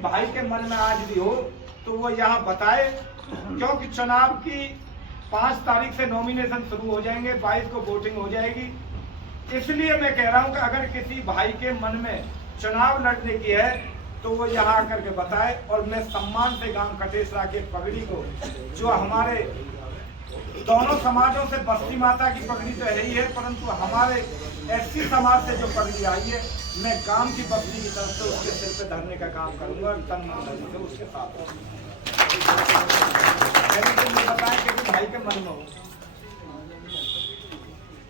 भाई के मन में आज भी हो तो वो यहाँ बताए, क्योंकि चुनाव की 5 तारीख से नॉमिनेशन शुरू हो जाएंगे, 22 को वोटिंग हो जाएगी। इसलिए मैं कह रहा हूँ कि अगर किसी भाई के मन में चुनाव लड़ने की है तो वो यहाँ आकर के बताए। और मैं सम्मान से गांव कटेसरा के पगड़ी को, जो हमारे दोनों समाजों से बस्ती माता की पगड़ी तो है ही है, परंतु हमारे एससी समाज से जो पगड़ी आई है, मैं गांव की बस्ती की तरफ से उसके सिर पे धरने का काम करूंगा, तन मन से उसके साथ। बताएं कि भाई के मन में हो,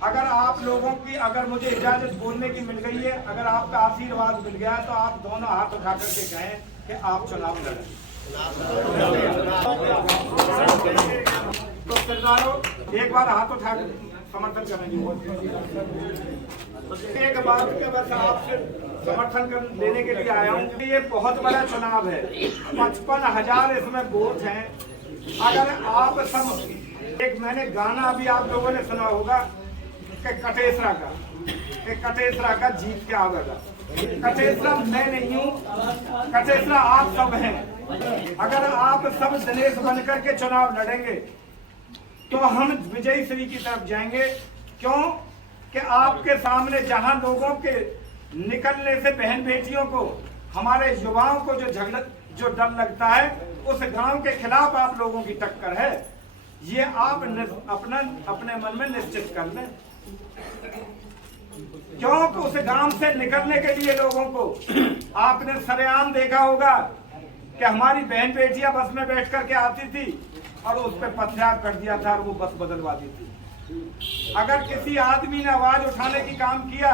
अगर आप लोगों की, अगर मुझे इजाजत बोलने की मिल गई है, अगर आपका आशीर्वाद मिल गया तो आप दोनों हाथ उठा करके कहें कि आप चुनाव लड़ें। तो सरदारों एक बार हाथ उठा कर समर्थन करेंगे। एक बात के बस आपसे समर्थन कर लेने के लिए आया हूँ। ये बहुत बड़ा चुनाव है, 55,000 इसमें वोट हैं। अगर आप सब, एक मैंने गाना अभी आप लोगों ने सुना होगा कि कटेसरा का जीत के आवेगा। कटेसरा मैं नहीं हूँ, कटेसरा आप सब हैं। अगर आप सब दिनेश बनकर के चुनाव लड़ेंगे तो हम विजयी श्री की तरफ जाएंगे। क्यों कि आपके सामने जहां लोगों के निकलने से बहन बेटियों को, हमारे युवाओं को जो डर लगता है, उस गांव के खिलाफ आप लोगों की टक्कर है। ये आप अपने मन में निश्चित कर लें। क्योंकि उस गांव से निकलने के लिए लोगों को, आपने सरेआम देखा होगा कि हमारी बहन बेटियां बस में बैठ करके आती थी और उस पर पथराव कर दिया था और वो बस बदलवा दी थी। अगर किसी आदमी ने आवाज उठाने की काम किया,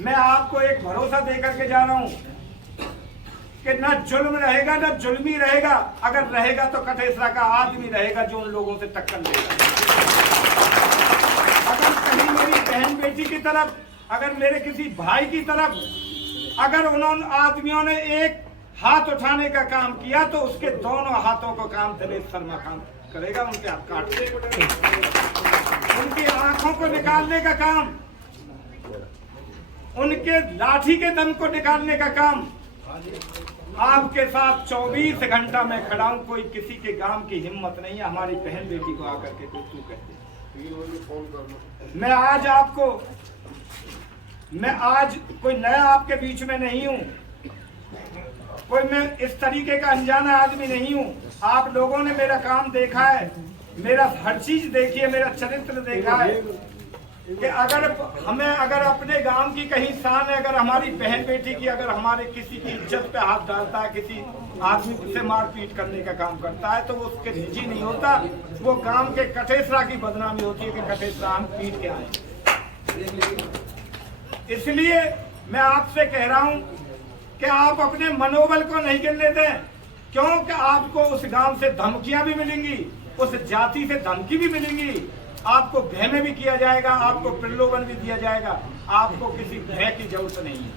मैं आपको एक भरोसा देकर के जा रहा हूं कि न जुल्म रहेगा न जुल्मी रहेगा। अगर रहेगा तो कटेसरा का आदमी रहेगा जो उन लोगों से टक्कर लेगा। अगर कहीं मेरी बहन बेटी की तरफ, अगर मेरे किसी भाई की तरफ, अगर उन्होंने आदमियों ने एक हाथ उठाने का काम किया तो उसके दोनों हाथों को काम दिनेश शर्मा काम करेगा। उनके हाथ काट देगा, उनकी आंखों को निकालने का काम, उनके लाठी के दम को निकालने का काम आपके साथ 24 घंटा में खड़ा हूं। कोई किसी के गांव की हिम्मत नहीं है हमारी बहन बेटी को आकर के कोई तू कहते। मैं आज कोई नया आपके बीच में नहीं हूं, कोई मैं इस तरीके का अनजाना आदमी नहीं हूं। आप लोगों ने मेरा काम देखा है, मेरा हर चीज देखी है, मेरा चरित्र देखा है कि अगर अपने गांव की कहीं शान है, अगर हमारी बहन बेटी की, अगर हमारे किसी की इज्जत पे हाथ डालता है, किसी आदमी से मारपीट करने का काम करता है, तो वो उसके निजी नहीं होता, वो गांव के कटेसरा की बदनामी होती है कि कटेसरा हम पीट के आए। इसलिए मैं आपसे कह रहा हूं कि आप अपने मनोबल को नहीं गिरने दें, क्योंकि आपको उस गांव से धमकियां भी मिलेंगी, उस जाति से धमकी भी मिलेंगी, आपको भय में भी किया जाएगा, आपको प्रलोभन भी दिया जाएगा। आपको किसी भय की जरूरत नहीं है,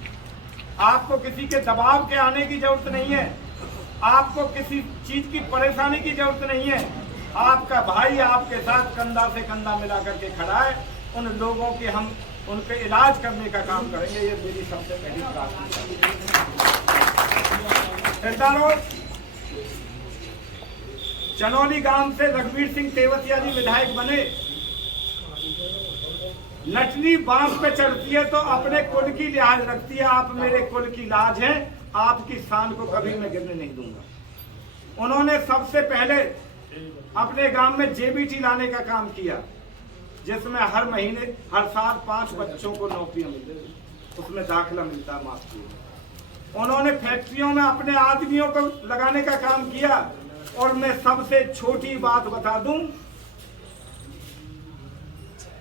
आपको किसी के दबाव के आने की जरूरत नहीं है, आपको किसी चीज की परेशानी की जरूरत नहीं है। आपका भाई आपके साथ कंधा से कंधा मिला करके खड़ा है। उन लोगों के हम उनके इलाज करने का काम करेंगे, ये मेरी सबसे पहली प्राथमिकता है। चनौली गांव से रघुवीर सिंह तेवतिया जी विधायक बने। नटनी बांस पे चढ़ती है तो अपने कुल की लिहाज रखती है। आप मेरे कुल की लाज हैं, आपकी शान को कभी मैं गिरने नहीं दूंगा। उन्होंने सबसे पहले अपने गांव में जेबीटी लाने का काम किया, जिसमें हर साल 5 बच्चों को नौकरियां मिलती, उसमें दाखिला मिलता माफ। उन्होंने फैक्ट्रियों में अपने आदमियों को लगाने का काम किया। और मैं सबसे छोटी बात बता दूं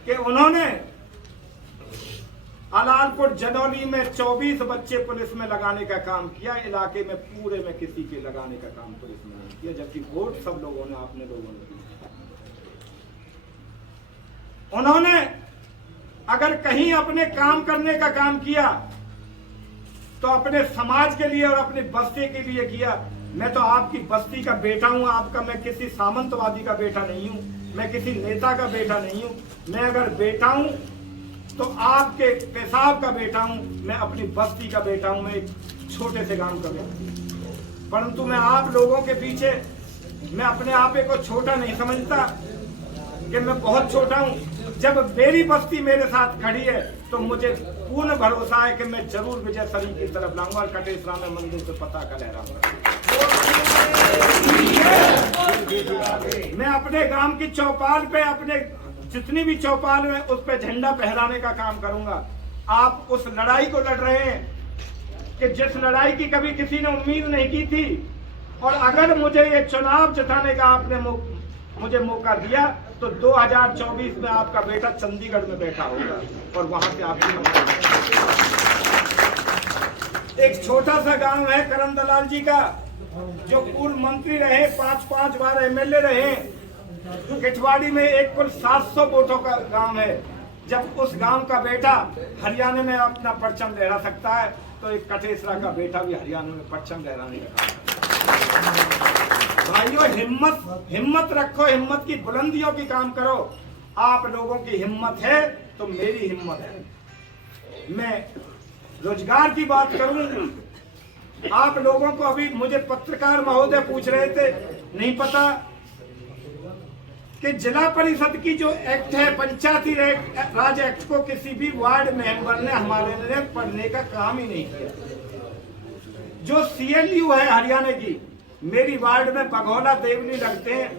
कि उन्होंने अलालपुर जनौली में 24 बच्चे पुलिस में लगाने का काम किया। इलाके में पूरे में किसी के लगाने का काम पुलिस में नहीं किया, जबकि वोट सब लोगों ने, आपने लोगों ने दिया। उन्होंने अगर कहीं अपने काम करने का काम किया तो अपने समाज के लिए और अपने बस्ती के लिए किया। मैं तो आपकी बस्ती का बेटा हूं, आपका, मैं किसी सामंतवादी का बेटा नहीं हूं, मैं किसी नेता का बेटा नहीं हूं। मैं अगर बेटा हूं तो आपके पेशाब का बेटा हूं, मैं अपनी बस्ती का बेटा हूं, मैं एक छोटे से गांव का बेटा हूं। परंतु मैं आप लोगों के पीछे, मैं अपने आप को छोटा नहीं समझता कि मैं बहुत छोटा हूँ। जब मेरी बस्ती मेरे साथ खड़ी है तो मुझे पूर्ण भरोसा है कि मैं जरूर विजय सरी की तरफ लाऊंगा और कटेसरा में मंदिर पे पताका लहराऊंगा। मैं अपने गांव की चौपाल पे, अपने जितनी भी चौपाल है उस पे झंडा फहराने का काम करूंगा। आप उस लड़ाई को लड़ रहे हैं कि जिस लड़ाई की कभी किसी ने उम्मीद नहीं की थी, और अगर मुझे ये चुनाव जिताने का आपने मुझे मौका दिया तो 2024 में आपका बेटा चंडीगढ़ में बैठा होगा और वहां से आपकी एक छोटा सा गांव है करण दलाल जी का, जो पूर्व मंत्री रहे, 5 बार एमएलए रहे। किठवाड़ी में एक कुल 700 वोटों का गांव है। जब उस गांव का बेटा हरियाणा में अपना परचम लहरा सकता है तो एक कटेसरा का बेटा भी हरियाणा में परचम लहराने का काम। भाइयों, हिम्मत रखो, हिम्मत की बुलंदियों की काम करो। आप लोगों की हिम्मत है तो मेरी हिम्मत है। मैं रोजगार की बात करूं, आप लोगों को अभी मुझे पत्रकार महोदय पूछ रहे थे, नहीं पता कि जिला परिषद की जो एक्ट है, पंचायती राज एक्ट को किसी भी वार्ड मेंबर ने हमारे लिए पढ़ने का काम ही नहीं किया। जो CLU है हरियाणा की, मेरी वार्ड में बघौला देवली लगते हैं,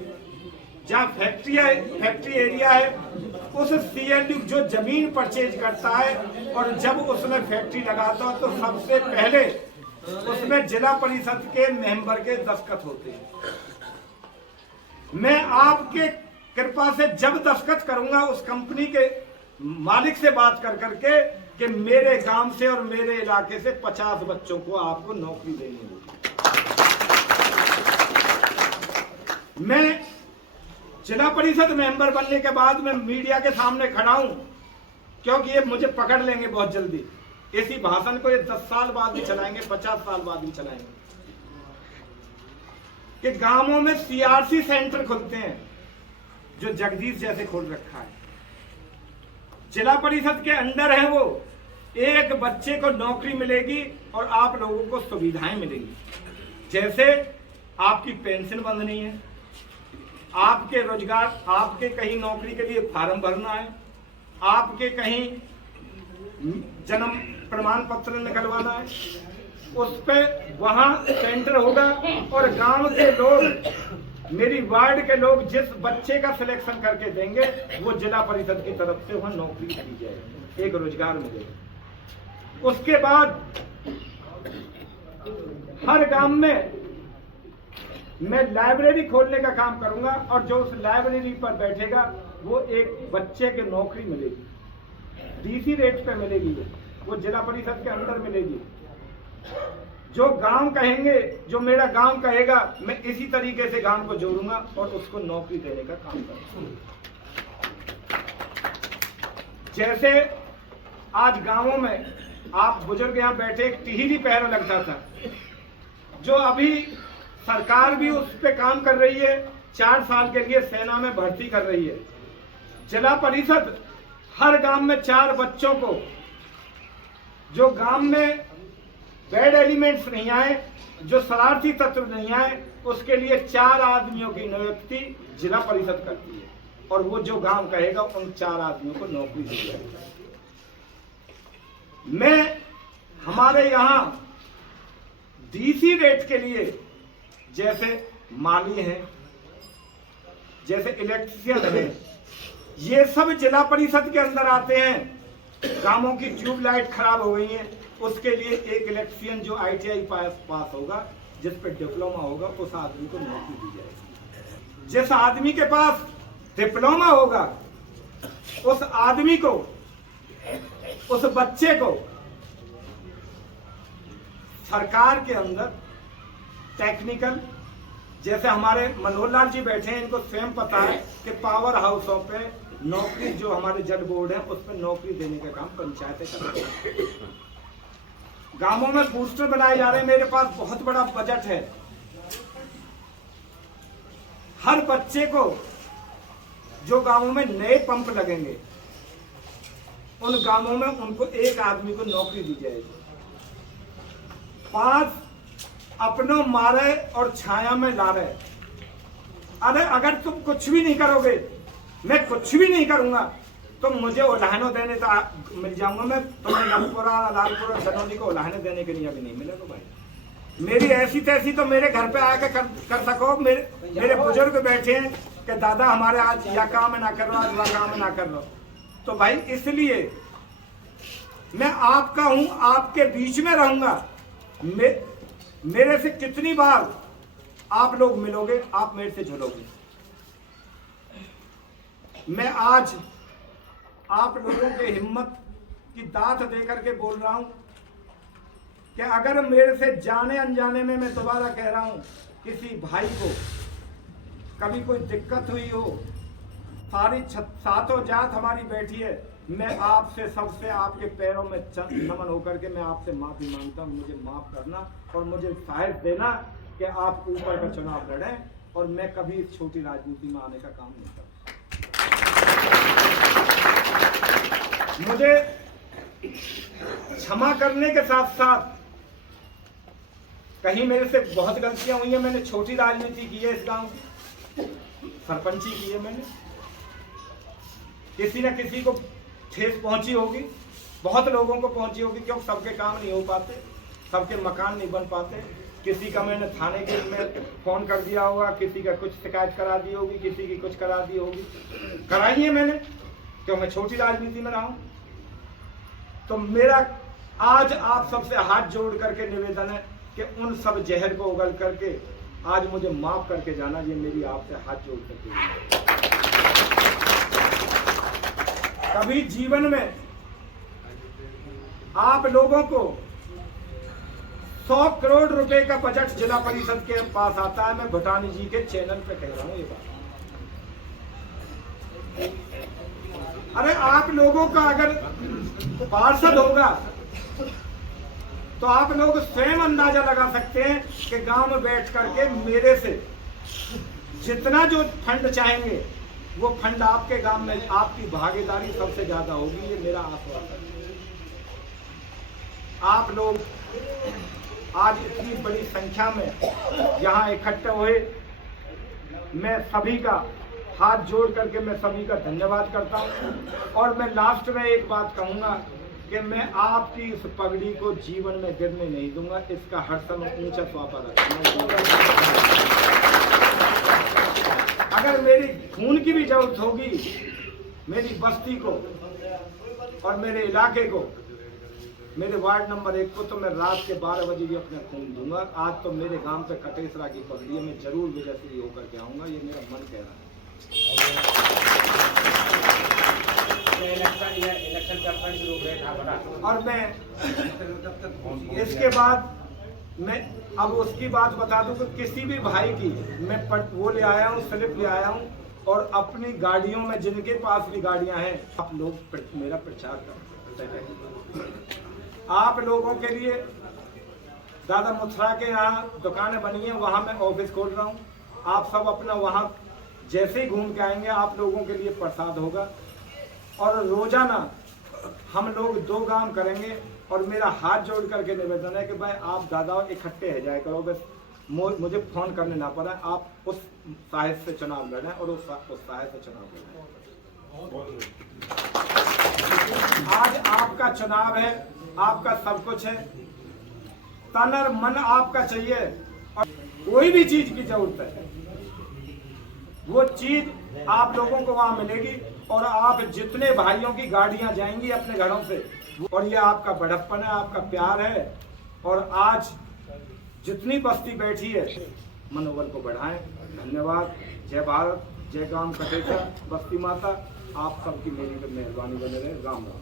जहाँ फैक्ट्री एरिया है, उस CLU जो जमीन परचेज करता है और जब उसमें फैक्ट्री लगाता है तो सबसे पहले उसमें जिला परिषद के मेंबर के दस्तखत होते हैं। मैं आपके कृपा से जब दस्तखत करूंगा उस कंपनी के मालिक से बात कर करके कि मेरे गांव से और मेरे इलाके से 50 बच्चों को आपको नौकरी देनी होगी। मैं जिला परिषद मेंबर बनने के बाद मैं मीडिया के सामने खड़ा हूं, क्योंकि ये मुझे पकड़ लेंगे बहुत जल्दी। इसी भाषण को ये 10 साल बाद भी चलाएंगे, 50 साल बाद भी चलाएंगे कि गांवों में CRC सेंटर खुलते हैं, जो जगदीश जैसे खोल रखा है। जिला परिषद के अंडर है वो, एक बच्चे को नौकरी मिलेगी और आप लोगों को सुविधाएं मिलेंगी। जैसे आपकी पेंशन बंधनी है, आपके रोजगार, आपके कहीं नौकरी के लिए फार्म भरना है, आपके कहीं जन्म प्रमाण पत्र निकलवाना है, उस पे वहां सेंटर होगा और गांव के लोग, मेरी वार्ड के लोग जिस बच्चे का सिलेक्शन करके देंगे वो जिला परिषद की तरफ से वहां नौकरी दी जाएगी, एक रोजगार मिलेगा। उसके बाद हर गांव में मैं लाइब्रेरी खोलने का काम करूंगा और जो उस लाइब्रेरी पर बैठेगा वो एक बच्चे के नौकरी मिलेगी, DC रेट पे मिलेगी, वो जिला परिषद के अंदर मिलेगी। जो गांव कहेंगे, जो मेरा गांव कहेगा, मैं इसी तरीके से गांव को जोड़ूंगा और उसको नौकरी देने का काम करूंगा। जैसे आज गांवों में आप बुजुर्ग यहाँ बैठे, एक टिहरी पहरा लगता था, जो अभी सरकार भी उस पे काम कर रही है, 4 साल के लिए सेना में भर्ती कर रही है। जिला परिषद हर गांव में 4 बच्चों को, जो गांव में बैड एलिमेंट्स नहीं आए, जो शरारती तत्व नहीं आए, उसके लिए 4 आदमियों की नियुक्ति जिला परिषद करती है और वो जो गांव कहेगा उन 4 आदमियों को नौकरी दी जाएगी। मैं हमारे यहाँ DC रेट के लिए, जैसे माली हैं, जैसे इलेक्ट्रिशियन हैं, ये सब जिला परिषद के अंदर आते हैं। गांवों की ट्यूबलाइट खराब हो गई है, उसके लिए एक इलेक्ट्रिशियन जो ITI पास होगा, जिस पे डिप्लोमा होगा, उस आदमी को नौकरी दी जाएगी। जिस आदमी के पास डिप्लोमा होगा उस आदमी को, उस बच्चे को सरकार के अंदर टेक्निकल, जैसे हमारे मनोहर लाल जी बैठे हैं, इनको स्वयं पता है कि पावर हाउसों पे नौकरी, जो हमारे जल बोर्ड है उस पर नौकरी देने का काम पंचायतें कर रही हैं। गांवों में बूस्टर बनाए जा रहे हैं, मेरे पास बहुत बड़ा बजट है। हर बच्चे को, जो गांवों में नए पंप लगेंगे, उन गांवों में उनको एक आदमी को नौकरी दी जाएगी। 5 अपनों मारे और छाया में ला रहे। अरे अगर तुम कुछ भी नहीं करोगे, मैं कुछ भी नहीं करूंगा, तो मुझे उल्हानो देने तो मिल जाऊंगा मैं। तुम्हें लखपुरा लालपुरा सनौली को उल्हाने देने के लिए अभी नहीं मिलेगा भाई। मेरी ऐसी तैसी तो मेरे घर पे आके कर सको। मेरे बुजुर्ग बैठे हैं कि दादा हमारे आज यह काम ना कर रहा, आज वह काम ना कर रहा। तो भाई इसलिए मैं आपका हूं, आपके बीच में रहूंगा। मेरे से कितनी बार आप लोग मिलोगे, आप मेरे से झुलोगे। मैं आज आप लोगों के हिम्मत की दात देकर के बोल रहा हूं कि अगर मेरे से जाने अनजाने में, मैं दोबारा कह रहा हूं, किसी भाई को कभी कोई दिक्कत हुई हो, सारी सातों जात हमारी बैठी है, मैं आपसे सबसे आपके पैरों में नमन होकर के मैं आपसे माफी मांगता हूं। मुझे माफ करना और मुझे साहस देना कि आप ऊपर का चुनाव लड़ें, और मैं कभी इस छोटी राजनीति में आने का काम नहीं करता। मुझे क्षमा करने के साथ साथ कहीं मेरे से बहुत गलतियां हुई हैं। मैंने छोटी राजनीति की है, इस गांव सरपंची की है मैंने। किसी न किसी को ठेस पहुंची होगी, बहुत लोगों को पहुंची होगी, क्योंकि सबके काम नहीं हो पाते, सबके मकान नहीं बन पाते। किसी का मैंने थाने के में फोन कर दिया होगा, किसी का कुछ शिकायत करा दी होगी, किसी की कुछ करा दी होगी, कराई है मैंने, क्यों मैं छोटी राजनीति में रहा हूं। तो मेरा आज आप सबसे हाथ जोड़ करके निवेदन है कि उन सब जहर को उगल करके आज मुझे माफ करके जाना। ये मेरी आपसे हाथ जोड़ करके। कभी जीवन में आप लोगों को 100 करोड़ रुपए का बजट जिला परिषद के पास आता है, मैं भूटानी जी के चैनल पे कह रहा हूं ये बात। अरे आप लोगों का अगर पार्षद होगा तो आप लोग स्वयं अंदाजा लगा सकते हैं कि गांव में बैठ करके मेरे से जितना जो फंड चाहेंगे वो फंड आपके गांव में, आपकी भागीदारी सबसे ज्यादा होगी। ये मेरा आश्वासन है। आप लोग आज इतनी बड़ी संख्या में यहाँ इकट्ठे हुए, मैं सभी का हाथ जोड़ करके मैं सभी का धन्यवाद करता हूँ। और मैं लास्ट में एक बात कहूँगा कि मैं आपकी इस पगड़ी को जीवन में गिरने नहीं दूंगा। इसका हर समय ऊंचा स्वापा रखूंगा। अगर मेरी खून की भी जरूरत होगी, मेरी बस्ती को और मेरे इलाके को, मेरे वार्ड नंबर 1 को, तो मैं रात के 12 बजे भी अपना खून दूंगा। आज तो मेरे गांव पे कटेसरा की पगड़ी है, मैं जरूर विजयश्री होकर के आऊंगा। ये मेरा मन कह रहा है। और मैं इसके बाद मैं अब उसकी बात बता दूं कि किसी भी भाई की मैं वो ले आया हूं, स्लिप ले आया हूं, और अपनी गाड़ियों में, जिनके पास भी गाड़ियां हैं, आप लोग मेरा प्रचार करें। आप लोगों के लिए दादा मथुरा के यहाँ दुकानें बनी हैं, वहां मैं ऑफिस खोल रहा हूँ। आप सब अपना वहां जैसे ही घूम के आएंगे, आप लोगों के लिए प्रसाद होगा। और रोजाना हम लोग 2 काम करेंगे। और मेरा हाथ जोड़ करके निवेदन है कि भाई आप दादा इकट्ठे हो जाए करो, बस मुझे फोन करने ना पड़ा। आप उस साहस से चुनाव लड़ें और उस साहस से चुनाव लड़ें। आज आपका चुनाव है, आपका सब कुछ है, तन और मन आपका चाहिए। और कोई भी चीज की जरूरत है, वो चीज आप लोगों को वहां मिलेगी। और आप जितने भाइयों की गाड़ियां जाएंगी अपने घरों से, और ये आपका बड़प्पन है, आपका प्यार है। और आज जितनी बस्ती बैठी है, मनोबल को बढ़ाएं। धन्यवाद। जय भारत, जय गांव कटेसर, बस्ती माता। आप सबकी मेरी पे मेहरबानी बने रहे। राम राम।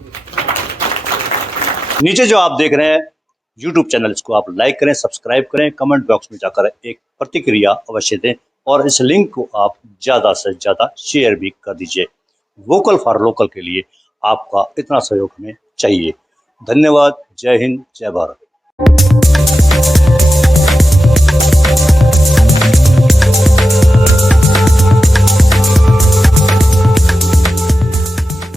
नीचे जो आप देख रहे हैं YouTube चैनल, इसको आप लाइक करें, सब्सक्राइब करें, कमेंट बॉक्स में जाकर एक प्रतिक्रिया अवश्य दें, और इस लिंक को आप ज़्यादा से ज़्यादा शेयर भी कर दीजिए। वोकल फॉर लोकल के लिए आपका इतना सहयोग हमें चाहिए। धन्यवाद। जय हिंद, जय भारत।